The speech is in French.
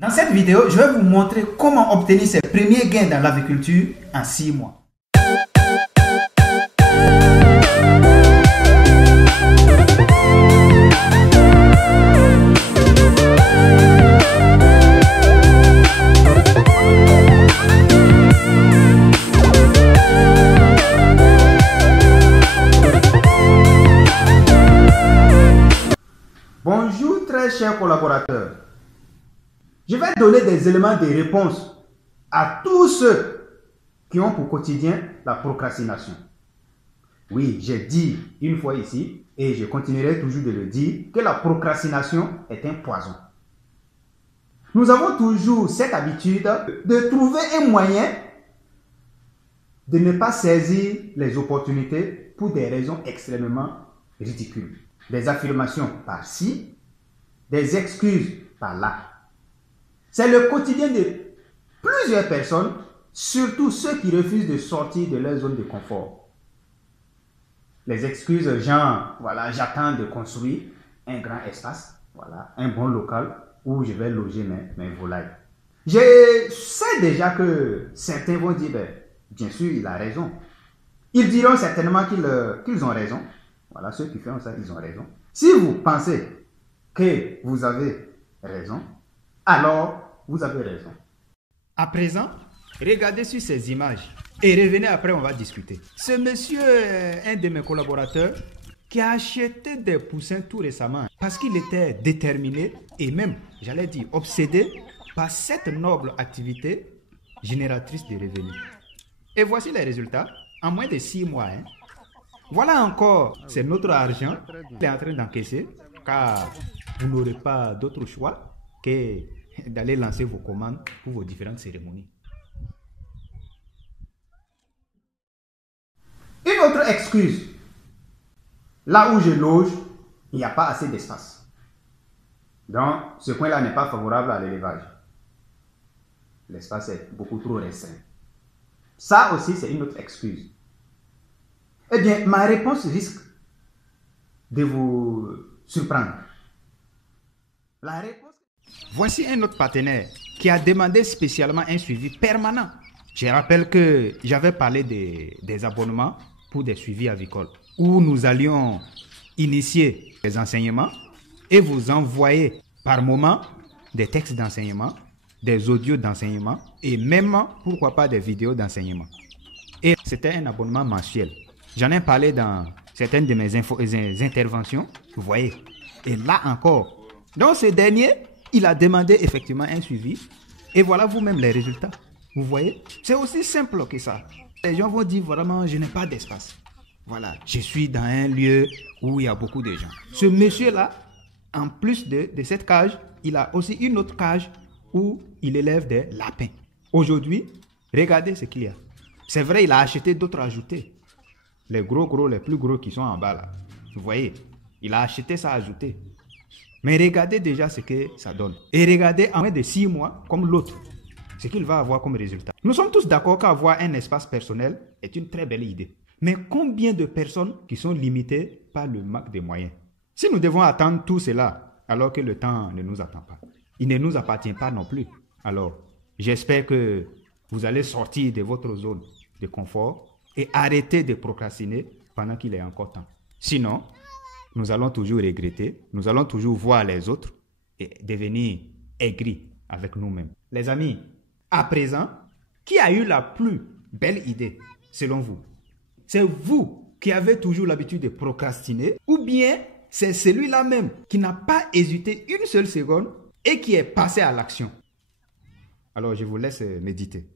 Dans cette vidéo, je vais vous montrer comment obtenir ses premiers gains dans l'agriculture en 6 mois. Bonjour très chers collaborateurs. Je vais donner des éléments de réponse à tous ceux qui ont pour quotidien la procrastination. Oui, j'ai dit une fois ici, et je continuerai toujours de le dire, que la procrastination est un poison. Nous avons toujours cette habitude de trouver un moyen de ne pas saisir les opportunités pour des raisons extrêmement ridicules. Des affirmations par-ci, des excuses par-là. C'est le quotidien de plusieurs personnes, surtout ceux qui refusent de sortir de leur zone de confort. Les excuses genre, voilà, j'attends de construire un grand espace, voilà, un bon local où je vais loger mes volailles. Je sais déjà que certains vont dire, bien sûr, il a raison. Ils diront certainement qu'ils ont raison. Voilà, ceux qui font ça, ils ont raison. Si vous pensez que vous avez raison, alors vous avez raison. À présent, regardez sur ces images et revenez après, on va discuter. Ce monsieur est un de mes collaborateurs qui a acheté des poussins tout récemment parce qu'il était déterminé et même, j'allais dire, obsédé par cette noble activité génératrice de revenus. Et voici les résultats en moins de 6 mois. Voilà encore, c'est notre argent qu'il est en train d'encaisser car vous n'aurez pas d'autre choix que d'aller lancer vos commandes pour vos différentes cérémonies. Une autre excuse. Là où je loge, il n'y a pas assez d'espace. Donc, ce coin-là n'est pas favorable à l'élevage. L'espace est beaucoup trop restreint. Ça aussi, c'est une autre excuse. Eh bien, ma réponse risque de vous surprendre. La réponse... Voici un autre partenaire qui a demandé spécialement un suivi permanent. Je rappelle que j'avais parlé des abonnements pour des suivis avicoles où nous allions initier des enseignements et vous envoyer par moment des textes d'enseignement, des audios d'enseignement et même, pourquoi pas, des vidéos d'enseignement. Et c'était un abonnement mensuel. J'en ai parlé dans certaines de mes interventions, vous voyez. Et là encore, dans ce dernier, il a demandé effectivement un suivi. Et voilà vous-même les résultats. Vous voyez? C'est aussi simple que ça. Les gens vont dire vraiment, je n'ai pas d'espace. Voilà, je suis dans un lieu où il y a beaucoup de gens. Ce monsieur-là, en plus de cette cage, il a aussi une autre cage où il élève des lapins. Aujourd'hui, regardez ce qu'il y a. C'est vrai, il a acheté d'autres ajoutés. Les les plus gros qui sont en bas là. Vous voyez, il a acheté ça ajouté. Mais regardez déjà ce que ça donne. Et regardez en moins de 6 mois, comme l'autre, ce qu'il va avoir comme résultat. Nous sommes tous d'accord qu'avoir un espace personnel est une très belle idée. Mais combien de personnes qui sont limitées par le manque de moyens? Si nous devons attendre tout cela, alors que le temps ne nous attend pas, il ne nous appartient pas non plus. Alors, j'espère que vous allez sortir de votre zone de confort et arrêter de procrastiner pendant qu'il est encore temps. Sinon, nous allons toujours regretter, nous allons toujours voir les autres et devenir aigris avec nous-mêmes. Les amis, à présent, qui a eu la plus belle idée selon vous? C'est vous qui avez toujours l'habitude de procrastiner ou bien c'est celui-là même qui n'a pas hésité une seule seconde et qui est passé à l'action? Alors, je vous laisse méditer.